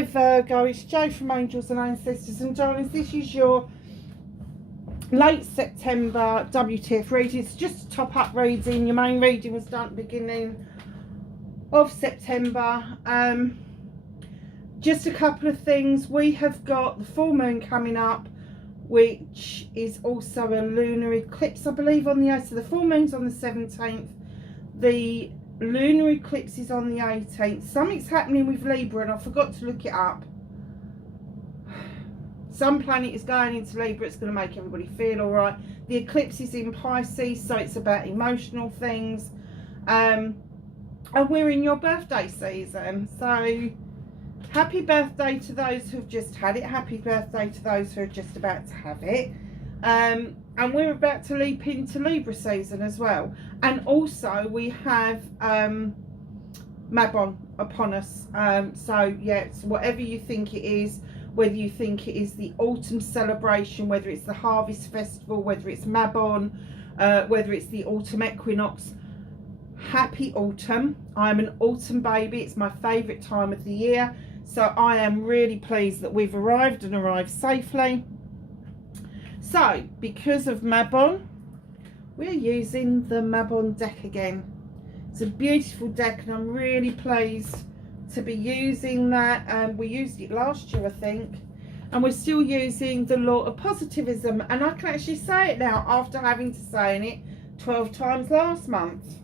Hi Virgo, it's Jo from Angels and Ancestors, and darlings, this is your late September WTF reading. It's just a top up reading. Your main reading was done at the beginning of September. Just a couple of things. We have got the full moon coming up, which is also a lunar eclipse, I believe, on the 8th. So the full moon's on the 17th. The lunar eclipse is on the 18th. Something's happening with Libra and I forgot to look it up. Some planet is going into Libra. It's going to make everybody feel all right. The eclipse is in Pisces, so it's about emotional things. And we're in your birthday season, so happy birthday to those who've just had it. Happy birthday to those who are just about to have it. And we're about to leap into Libra season as well. And also we have Mabon upon us. So yeah, it's whatever you think it is, whether you think it is the autumn celebration, whether it's the harvest festival, whether it's Mabon, whether it's the autumn equinox. Happy autumn. I'm an autumn baby. It's my favourite time of the year. So I am really pleased that we've arrived and arrived safely. So, because of Mabon, we're using the Mabon deck again. It's a beautiful deck and I'm really pleased to be using that. We used it last year, I think. And we're still using the law of positivism. And I can actually say it now after having to say it 12 times last month.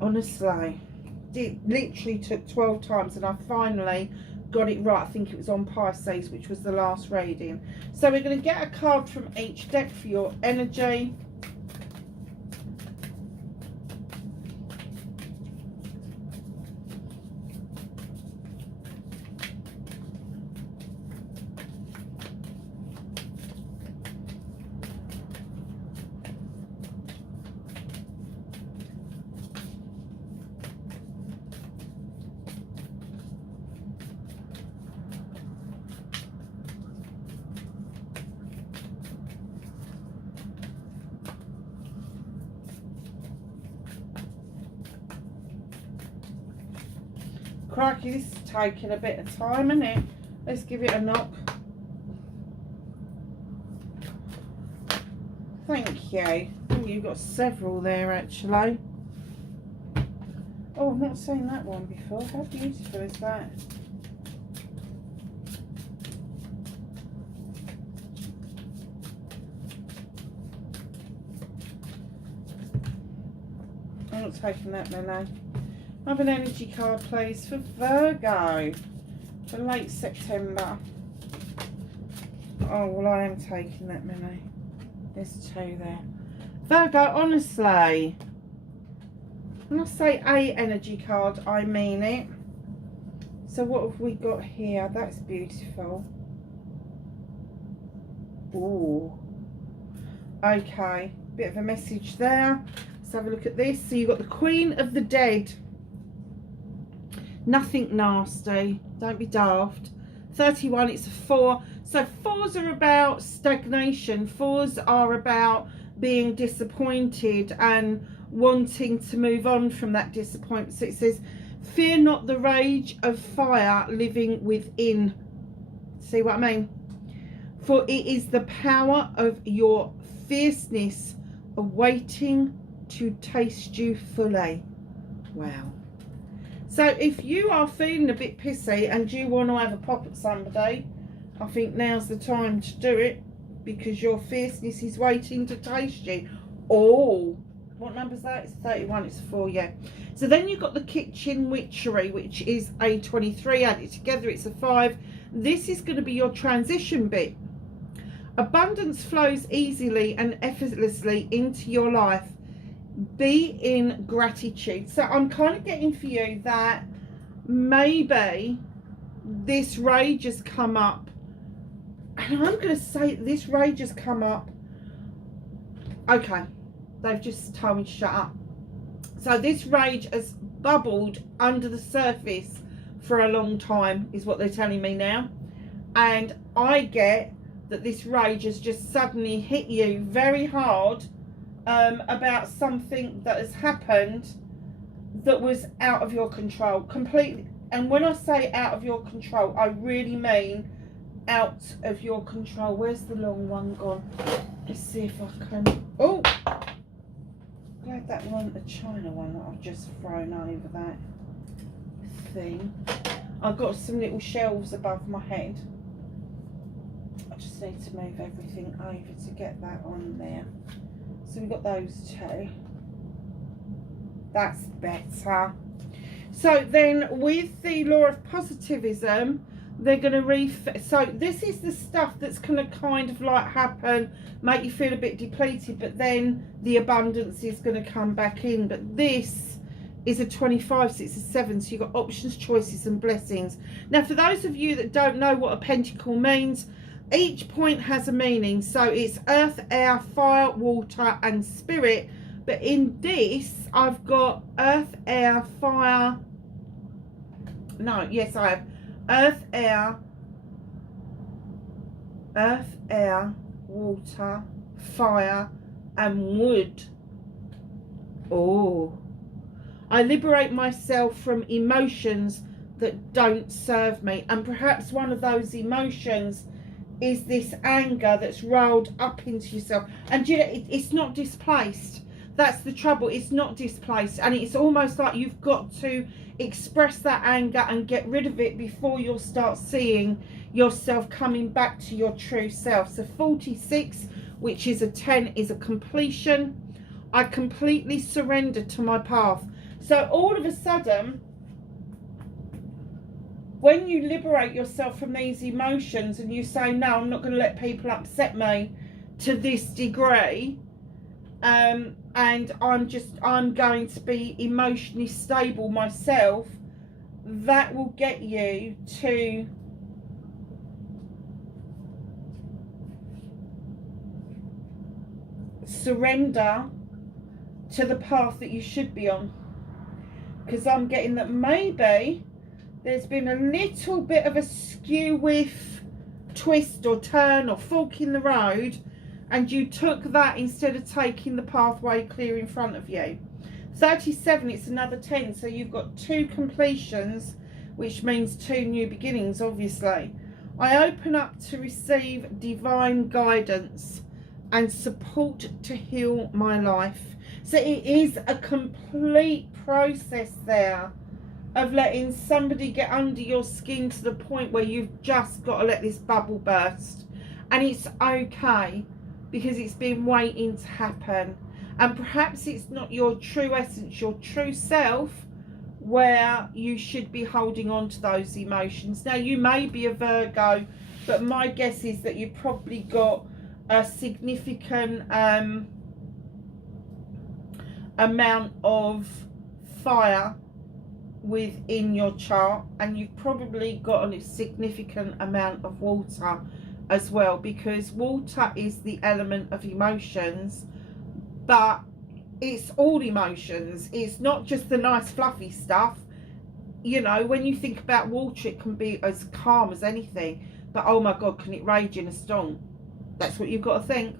Honestly, it literally took 12 times and I finally got it right. I think it was on Pisces, which was the last reading. So we're going to get a card from each deck for your energy. Crikey, this is taking a bit of time, isn't it? Let's give it a knock. Thank you. Oh, you've got several there, actually. Oh, I've not seen that one before. How beautiful is that? I'm not taking that, no. Have an energy card, please, for Virgo for late September. Oh, well, I am taking that many. There's two there. Virgo, honestly, when I say a energy card, I mean it. So what have we got here? That's beautiful. Ooh. Okay, bit of a message there. Let's have a look at this. So you've got the Queen of the Dead. Nothing nasty, don't be daft. 31, it's a 4. So 4s are about stagnation. 4s are about being disappointed and wanting to move on from that disappointment. So it says, fear not the rage of fire living within. See what I mean? For it is the power of your fierceness awaiting to taste you fully. Wow. So if you are feeling a bit pissy and you want to have a pop at somebody, I think now's the time to do it, because your fierceness is waiting to taste you. Oh, what number is that? It's 31, it's 4, yeah. So then you've got the Kitchen Witchery, which is a 23. Add it together, it's a 5. This is going to be your transition bit. Abundance flows easily and effortlessly into your life. Be in gratitude. So I'm kind of getting for you that maybe this rage has come up, and I'm going to say this rage has come up. Okay, they've just told me to shut up. So this rage has bubbled under the surface for a long time, is what they're telling me now, and I get that this rage has just suddenly hit you very hard about something that has happened that was out of your control, completely and when I say out of your control, I really mean out of your control. Where's the long one gone? Let's see if I can. Oh, glad that wasn't a China one that I've just thrown over that thing. I've got some little shelves above my head. I just need to move everything over to get that on there. So we've got those two. That's better. So then with the law of positivism, they're going to so this is the stuff that's going to kind of like happen, make you feel a bit depleted, but then the abundance is going to come back in. But this is a 25, so it's a 7, so you've got options, choices and blessings. Now for those of you that don't know what a pentacle means, each point has a meaning. So it's earth, air, fire, water and spirit. But in this, I've got earth, air, fire. No, yes, I have earth, air, water, fire, and wood. Oh, I liberate myself from emotions that don't serve me. And perhaps one of those emotions is this anger that's rolled up into yourself. And you know, it's not displaced. That's the trouble. It's not displaced, and it's almost like you've got to express that anger and get rid of it before you'll start seeing yourself coming back to your true self. So 46, which is a 10, is a completion. I completely surrender to my path. So all of a sudden, when you liberate yourself from these emotions and you say, no, I'm not going to let people upset me to this degree, and I'm going to be emotionally stable myself, that will get you to surrender to the path that you should be on. Because I'm getting that maybe there's been a little bit of a skew with twist or turn or fork in the road, and you took that instead of taking the pathway clear in front of you. 37, it's another 10, so you've got 2 completions, which means 2 new beginnings, obviously. I open up to receive divine guidance and support to heal my life. So it is a complete process there of letting somebody get under your skin to the point where you've just got to let this bubble burst. And it's okay, because it's been waiting to happen. And perhaps it's not your true essence, your true self, where you should be holding on to those emotions. Now, you may be a Virgo, but my guess is that you've probably got a significant amount of fire within your chart, and you've probably got a significant amount of water as well, because water is the element of emotions, but it's all emotions. It's not just the nice fluffy stuff. You know, when you think about water, it can be as calm as anything, but oh my god, can it rage in a storm? That's what you've got to think.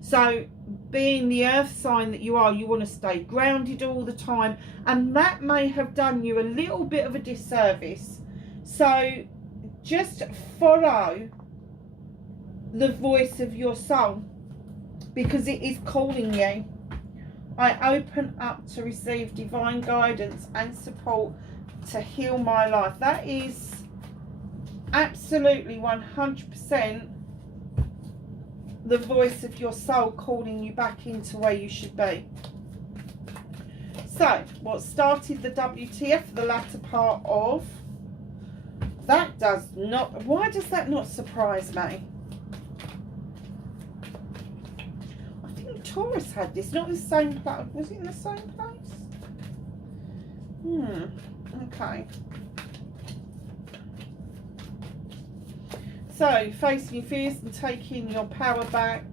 So being the earth sign that you are, you want to stay grounded all the time, and that may have done you a little bit of a disservice. So just follow the voice of your soul, because it is calling you. I open up to receive divine guidance and support to heal my life. That is absolutely 100% the voice of your soul calling you back into where you should be. So what started the WTF, the latter part of that, does not, why does that not surprise me? Taurus had this, not the same place. Was it in the same place? Okay. So, facing your fears and taking your power back.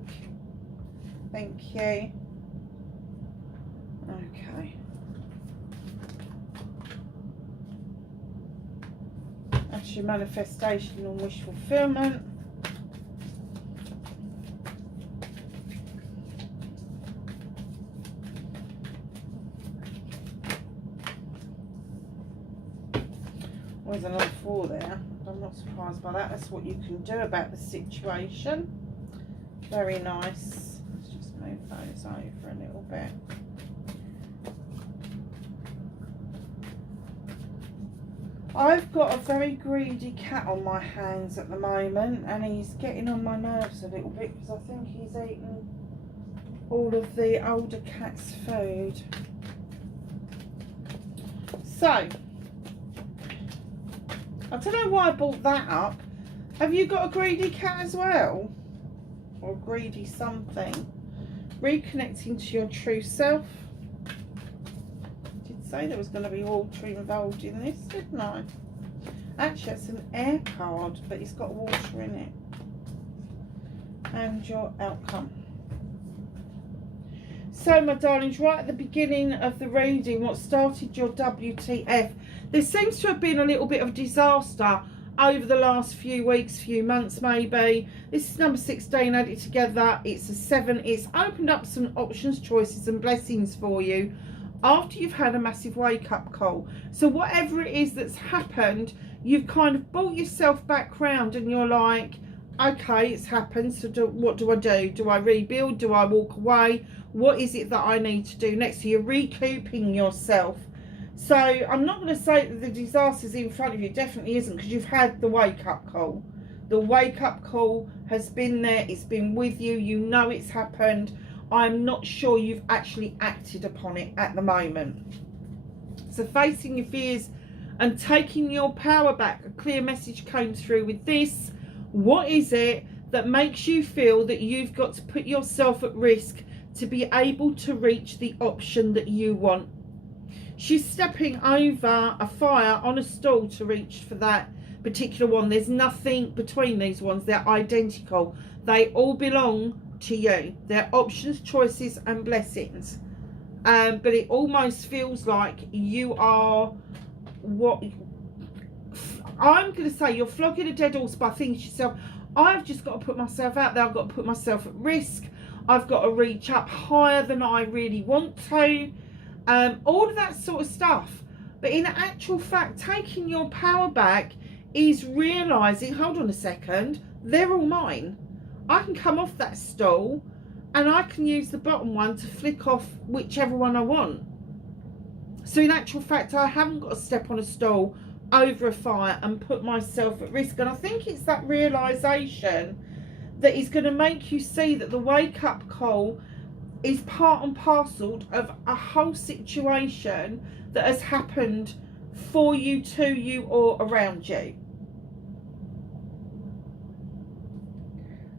Thank you. Okay. That's your manifestation and wish fulfillment. There's another 4 there. I'm not surprised by that. That's what you can do about the situation. Very nice. Let's just move those over a little bit. I've got a very greedy cat on my hands at the moment, and he's getting on my nerves a little bit because I think he's eaten all of the older cat's food. So, I don't know why I brought that up. Have you got a greedy cat as well? Or greedy something? Reconnecting to your true self. I did say there was going to be water involved in this, didn't I? Actually, it's an air card, but it's got water in it. And your outcome. So, my darlings, right at the beginning of the reading, what started your WTF, there seems to have been a little bit of disaster over the last few weeks, few months maybe. This is number 16, add it together, it's a 7. It's opened up some options, choices and blessings for you after you've had a massive wake-up call. So whatever it is that's happened, you've kind of brought yourself back round and you're like, okay, it's happened, so what do I do? Do I rebuild? Do I walk away? What is it that I need to do next? So you're recouping yourself. So I'm not going to say that the disaster's in front of you. Definitely isn't, because you've had the wake-up call. The wake-up call has been there. It's been with you. You know it's happened. I'm not sure you've actually acted upon it at the moment. So facing your fears and taking your power back. A clear message came through with this. What is it that makes you feel that you've got to put yourself at risk to be able to reach the option that you want? She's stepping over a fire on a stool to reach for that particular one. There's nothing between these ones. They're identical. They all belong to you. They're options, choices and blessings. But it almost feels like you are what... I'm going to say you're flogging a dead horse by thinking to yourself, I've just got to put myself out there. I've got to put myself at risk. I've got to reach up higher than I really want to. All of that sort of stuff. But in actual fact, taking your power back is realising, hold on a second, they're all mine. I can come off that stool and I can use the bottom one to flick off whichever one I want. So in actual fact, I haven't got to step on a stool over a fire and put myself at risk. And I think it's that realisation that is going to make you see that the wake-up call is part and parcel of a whole situation that has happened for you, to you, or around you.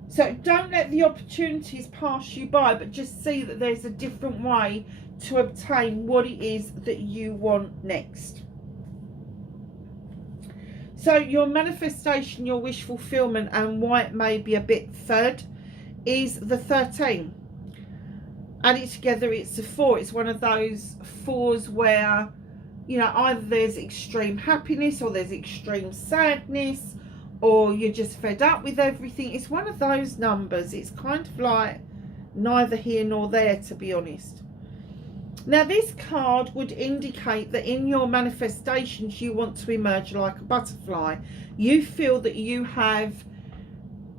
So don't let the opportunities pass you by, but just see that there's a different way to obtain what it is that you want next. So your manifestation, your wish fulfillment, and why it may be a bit third, is the 13. Add it together, it's a 4. It's one of those 4s where, you know, either there's extreme happiness or there's extreme sadness, or you're just fed up with everything. It's one of those numbers. It's kind of like neither here nor there, to be honest. Now, this card would indicate that in your manifestations, you want to emerge like a butterfly. You feel that you have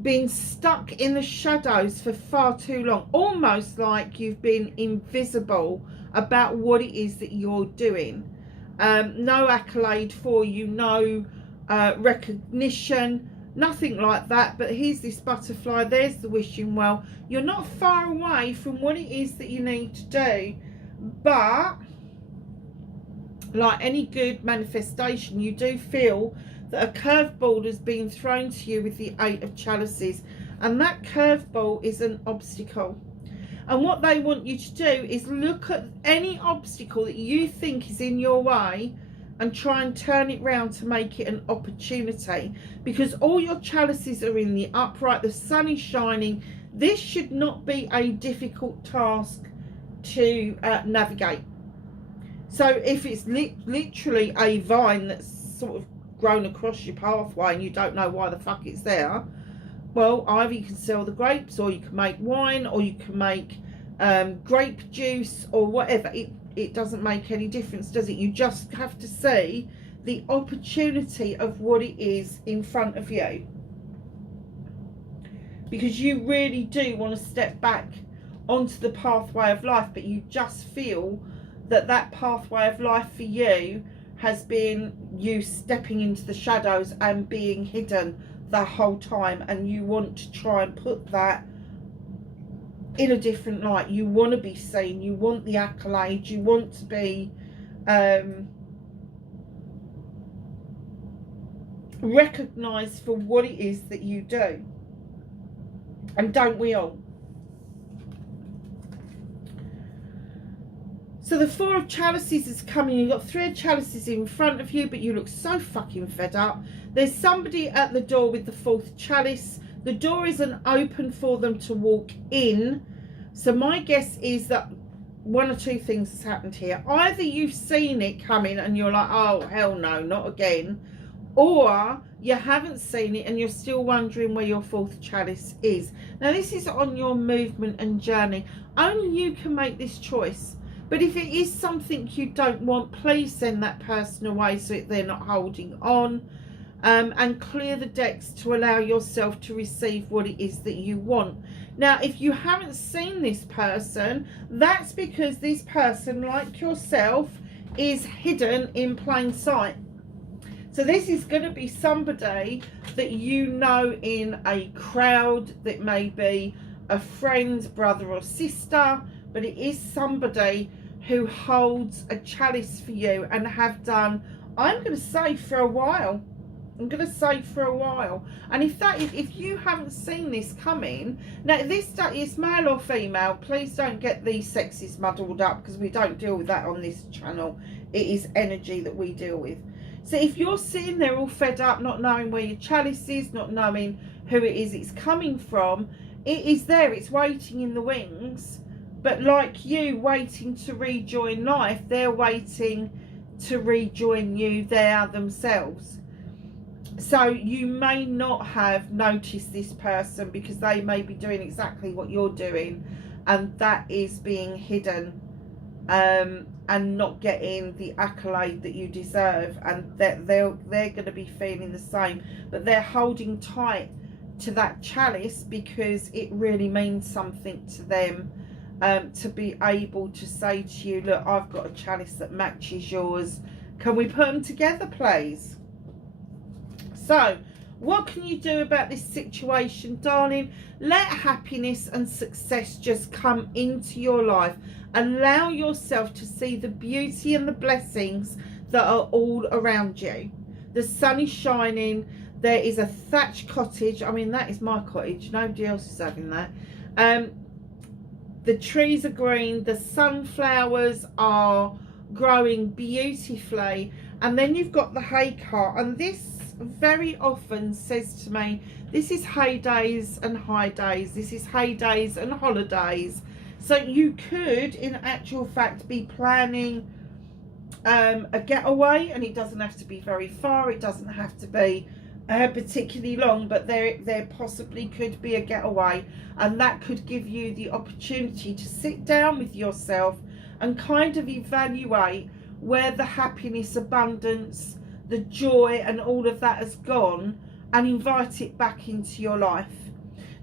been stuck in the shadows for far too long, almost like you've been invisible about what it is that you're doing. No accolade for you, no recognition, nothing like that. But here's this butterfly, there's the wishing well. You're not far away from what it is that you need to do, but like any good manifestation, you do feel that a curveball has been thrown to you with the 8 of chalices, and that curveball is an obstacle. And what they want you to do is look at any obstacle that you think is in your way and try and turn it round to make it an opportunity, because all your chalices are in the upright, the sun is shining. This should not be a difficult task to navigate. So if it's literally a vine that's sort of grown across your pathway and you don't know why the fuck it's there, well, either you can sell the grapes, or you can make wine, or you can make grape juice, or whatever. It doesn't make any difference, does it? You just have to see the opportunity of what it is in front of you, because you really do want to step back onto the pathway of life, but you just feel that that pathway of life for you has been you stepping into the shadows and being hidden the whole time, and you want to try and put that in a different light. You want to be seen, you want the accolades, you want to be recognised for what it is that you do. And don't we all? So the Four of Chalices is coming. You've got Three of Chalices in front of you, but you look so fucking fed up. There's somebody at the door with the Fourth Chalice. The door isn't open for them to walk in. So my guess is that one or two things has happened here. Either you've seen it coming and you're like, oh, hell no, not again. Or you haven't seen it and you're still wondering where your Fourth Chalice is. Now, this is on your movement and journey. Only you can make this choice. But if it is something you don't want, please send that person away so that they're not holding on. And clear the decks to allow yourself to receive what it is that you want. Now, if you haven't seen this person, that's because this person, like yourself, is hidden in plain sight. So this is going to be somebody that you know in a crowd, that may be a friend, brother or sister, but it is somebody who holds a chalice for you and have done, I'm going to say, for a while. I'm going to say for a while. And if you haven't seen this coming, now this is male or female, please don't get these sexes muddled up, because we don't deal with that on this channel. It is energy that we deal with. So if you're sitting there all fed up, not knowing where your chalice is, not knowing who it is it's coming from, it is there, it's waiting in the wings. But like you waiting to rejoin life, they're waiting to rejoin you there themselves. So you may not have noticed this person because they may be doing exactly what you're doing, and that is being hidden and not getting the accolade that you deserve, and that they're going to be feeling the same, but they're holding tight to that chalice because it really means something to them, to be able to say to you, look, I've got a chalice that matches yours, can we put them together please? So, what can you do about this situation, darling? Let happiness and success just come into your life. Allow yourself to see the beauty and the blessings that are all around you. The sun is shining. There is a thatched cottage. I mean, that is my cottage. Nobody else is having that. The trees are green. The sunflowers are growing beautifully. And then you've got the hay cart. And this very often says to me, this is hay days and high days, this is hay days and holidays. So you could in actual fact be planning a getaway, and it doesn't have to be very far, it doesn't have to be particularly long, but there possibly could be a getaway, and that could give you the opportunity to sit down with yourself and kind of evaluate where the happiness, abundance, the joy and all of that has gone, and invite it back into your life.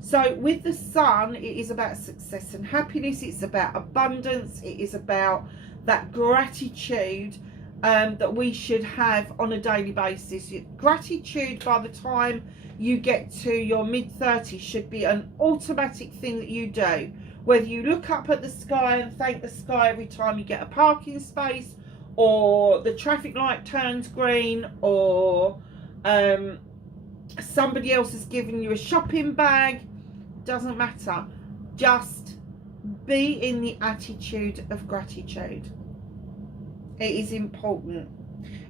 So with the sun, it is about success and happiness, it's about abundance, it is about that gratitude that we should have on a daily basis. Gratitude, by the time you get to your mid-30s, should be an automatic thing that you do. Whether you look up at the sky and thank the sky every time you get a parking space, or the traffic light turns green, or somebody else has given you a shopping bag, doesn't matter. Just be in the attitude of gratitude. It is important.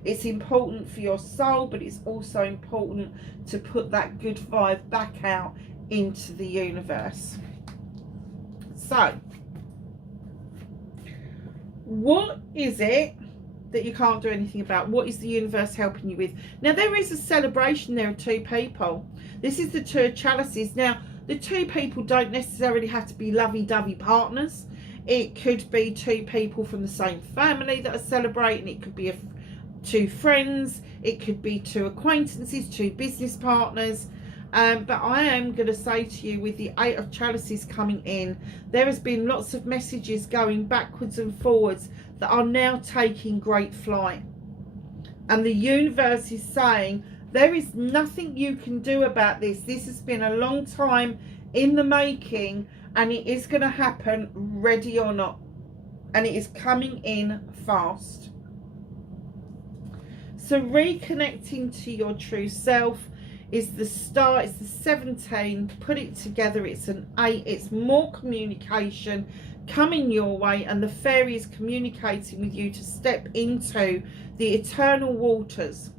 It's important for your soul, but it's also important to put that good vibe back out into the universe. So, what is it that you can't do anything about? What is the universe helping you with? Now, there is a celebration there of two people. This is the Two of Chalices. Now, the two people don't necessarily have to be lovey-dovey partners. It could be two people from the same family that are celebrating. It could be to friends, it could be to acquaintances, to business partners. But I am going to say to you, with the Eight of Chalices coming in, there has been lots of messages going backwards and forwards that are now taking great flight. And the universe is saying there is nothing you can do about this. This has been a long time in the making, and it is going to happen, ready or not. And it is coming in fast. So reconnecting to your true self is the star. It's the 17. Put it together. It's an 8. It's more communication coming your way, and the fairy is communicating with you to step into the eternal waters.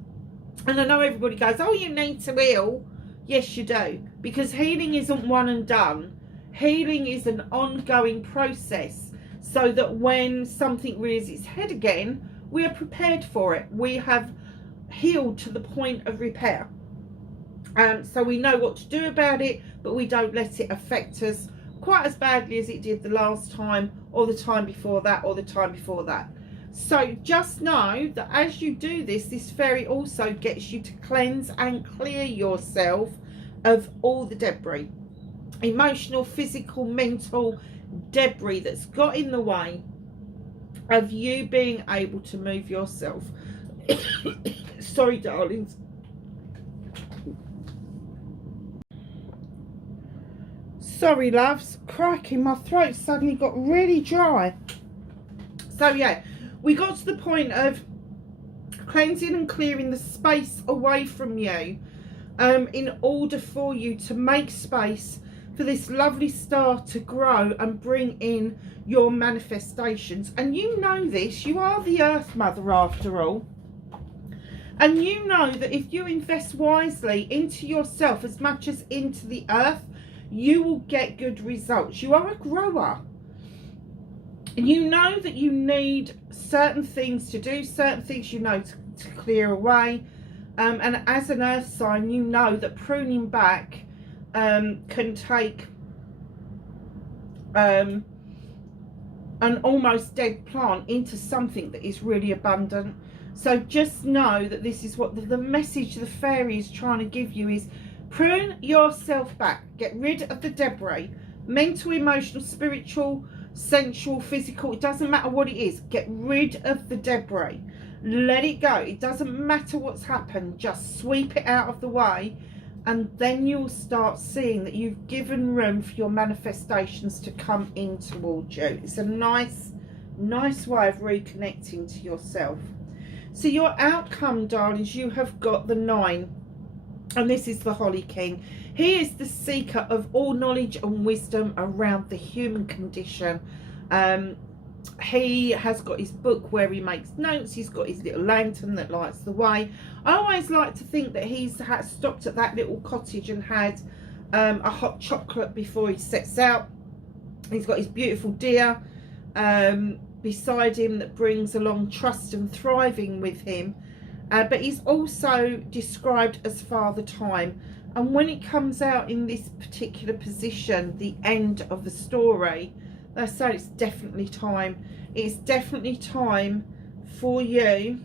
And I know everybody goes, oh, you need to heal. Yes, you do, because healing isn't one and done. Healing is an ongoing process, so that when something rears its head again, we are prepared for it. We have healed to the point of repair. So we know what to do about it, but we don't let it affect us quite as badly as it did the last time, or the time before that, or the time before that. So just know that as you do this, this fairy also gets you to cleanse and clear yourself of all the debris, emotional, physical, mental debris that's got in the way of you being able to move yourself. Sorry, darlings. Sorry, loves. Crikey, my throat suddenly got really dry. So yeah, we got to the point of cleansing and clearing the space away from you, in order for you to make space for this lovely star to grow and bring in your manifestations. And you know this, you are the Earth Mother after all. And you know that if you invest wisely into yourself as much as into the earth, you will get good results. You are a grower. And you know that you need certain things to do, certain things you know to clear away. And as an earth sign, you know that pruning back can take an almost dead plant into something that is really abundant. So just know that this is what the message the fairy is trying to give you is: prune yourself back, get rid of the debris, mental, emotional, spiritual, sensual, physical, it doesn't matter what it is. Get rid of the debris, let it go. It doesn't matter what's happened, just sweep it out of the way, and then you'll start seeing that you've given room for your manifestations to come in towards you. It's a nice way of reconnecting to yourself. So your outcome, darlings, you have got the 9. And this is the Holly King. He is the seeker of all knowledge and wisdom around the human condition. He has got his book where he makes notes. He's got his little lantern that lights the way. I always like to think that he's stopped at that little cottage and had a hot chocolate before he sets out. He's got his beautiful deer beside him that brings along trust and thriving with him. But he's also described as Father Time. And when it comes out in this particular position, the end of the story, they say it's definitely time. It's definitely time for you.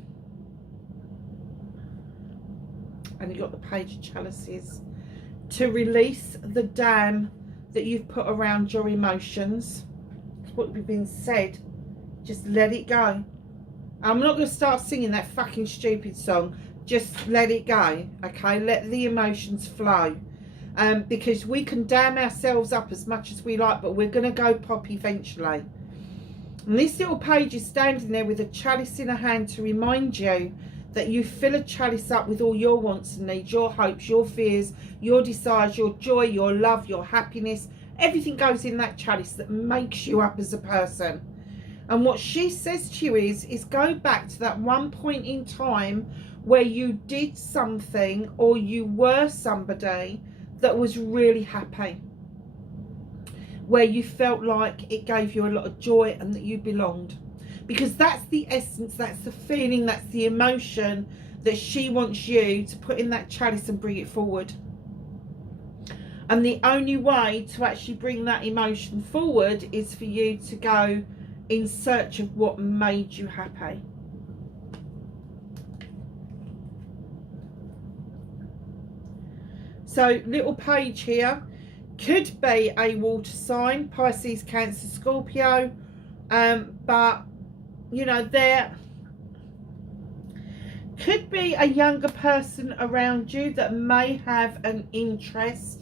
And you got the Page of Chalices. To release the dam that you've put around your emotions. It's what we've been said. Just let it go. I'm not going to start singing that fucking stupid song. Just let it go, okay? Let the emotions flow. Because we can dam ourselves up as much as we like, but we're going to go pop eventually. And this little page is standing there with a chalice in her hand to remind you that you fill a chalice up with all your wants and needs, your hopes, your fears, your desires, your joy, your love, your happiness. Everything goes in that chalice that makes you up as a person. And what she says to you is go back to that one point in time where you did something or you were somebody that was really happy, where you felt like it gave you a lot of joy and that you belonged. Because that's the essence, that's the feeling, that's the emotion that she wants you to put in that chalice and bring it forward. And the only way to actually bring that emotion forward is for you to go in search of what made you happy. So little page here could be a water sign, Pisces, Cancer, Scorpio, but you know, there could be a younger person around you that may have an interest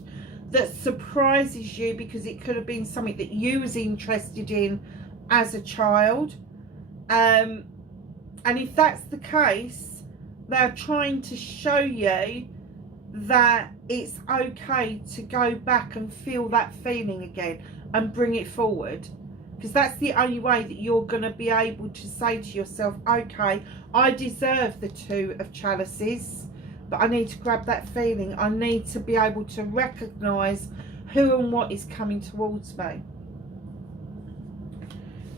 that surprises you, because it could have been something that you was interested in as a child. And if that's the case, they're trying to show you that it's okay to go back and feel that feeling again and bring it forward, because that's the only way that you're going to be able to say to yourself, okay, I deserve the Two of Chalices, but I need to grab that feeling. I need to be able to recognize who and what is coming towards me.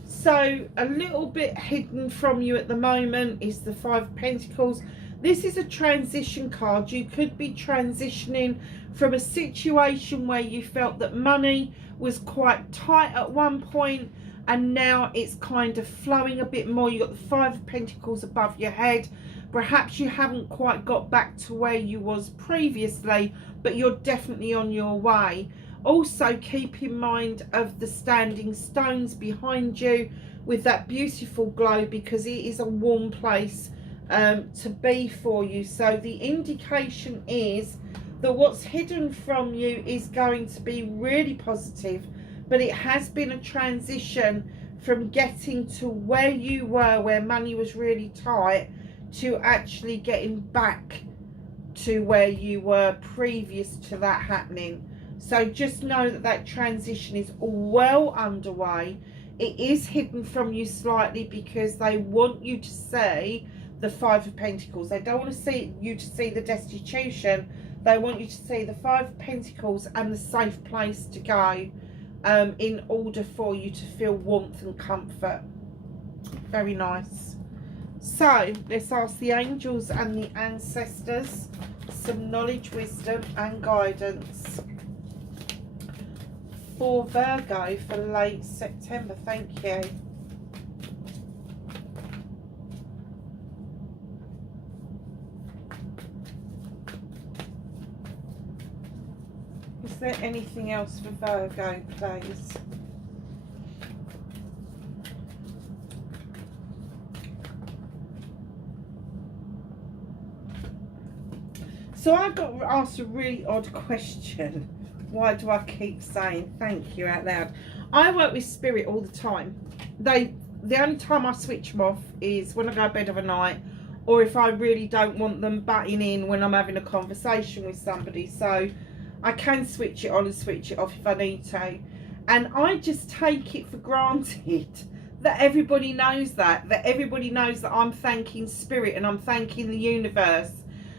So a little bit hidden from you at the moment is the Five of Pentacles. This is a transition card. You could be transitioning from a situation where you felt that money was quite tight at one point, and now it's kind of flowing a bit more. You've got the Five of Pentacles above your head. Perhaps you haven't quite got back to where you was previously, but you're definitely on your way. Also keep in mind of the standing stones behind you with that beautiful glow, because it is a warm place to be for you. So the indication is that what's hidden from you is going to be really positive, but it has been a transition from getting to where you were, where money was really tight, to actually getting back to where you were previous to that happening. So just know that that transition is well underway. It is hidden from you slightly because they want you to see the Five of Pentacles. They don't want to see you to see the destitution. They want you to see the Five of Pentacles and the safe place to go, in order for you to feel warmth and comfort. Very nice. So let's ask the angels and the ancestors some knowledge, wisdom and guidance for Virgo for late September. Thank you. Is there anything else for Virgo, please? So I got asked a really odd question. Why do I keep saying thank you out loud? I work with spirit all the time. The only time I switch them off is when I go to bed of a night, or if I really don't want them butting in when I'm having a conversation with somebody. So I can switch it on and switch it off if I need to. And I just take it for granted that everybody knows that everybody knows that I'm thanking spirit and I'm thanking the universe.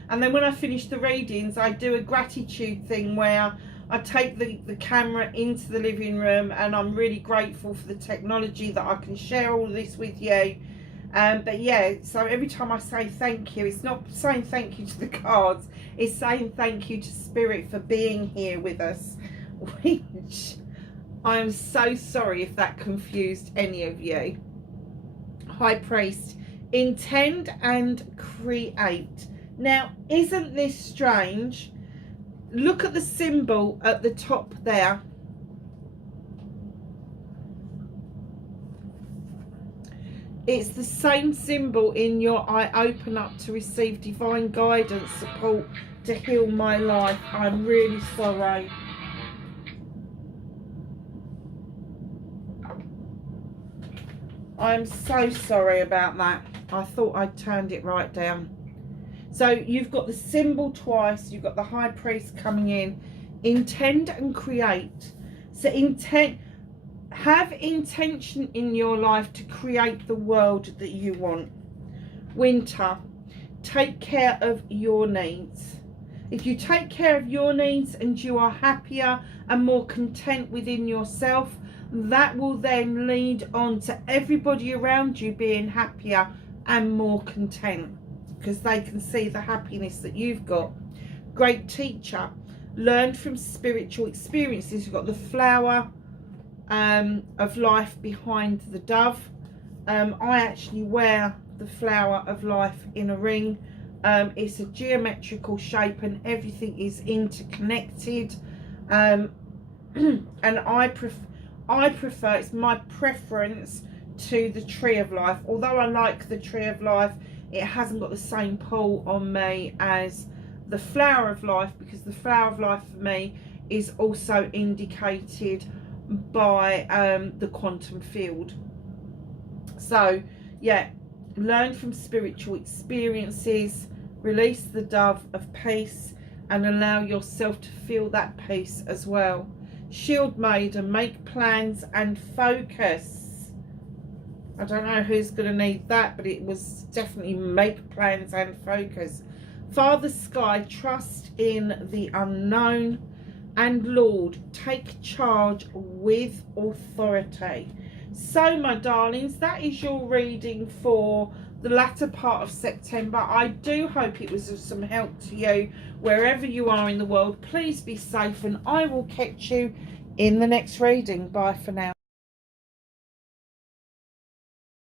And then when I finish the readings, I do a gratitude thing where I take the camera into the living room, and I'm really grateful for the technology that I can share all of this with you. But yeah, so every time I say thank you, it's not saying thank you to the cards, it's saying thank you to spirit for being here with us, which I am so sorry if that confused any of you. High Priest, intend and create. Now, isn't this strange? Look at the symbol at the top there. It's the same symbol in your I open up to receive divine guidance, support to heal my life. I'm really sorry. I'm so sorry about that. I thought I'd turned it right down. So you've got the symbol twice, you've got the High Priest coming in. Intend and create. So have intention in your life to create the world that you want. Winter, take care of your needs. If you take care of your needs and you are happier and more content within yourself, that will then lead on to everybody around you being happier and more content, because they can see the happiness that you've got. Great teacher, learn from spiritual experiences. You've got the flower of life behind the dove. I actually wear the flower of life in a ring It's a geometrical shape and everything is interconnected. And I prefer, it's my preference to the Tree of Life. Although I like the Tree of Life, it hasn't got the same pull on me as the Flower of Life, because the Flower of Life for me is also indicated by the quantum field. So yeah, learn from spiritual experiences, release the dove of peace, and allow yourself to feel that peace as well. Shield Maiden, make plans and focus. I don't know who's going to need that, but it was definitely make plans and focus. Father Sky, trust in the unknown. And Lord, take charge with authority. So my darlings, that is your reading for the latter part of September. I do hope it was of some help to you wherever you are in the world. Please be safe, and I will catch you in the next reading. Bye for now.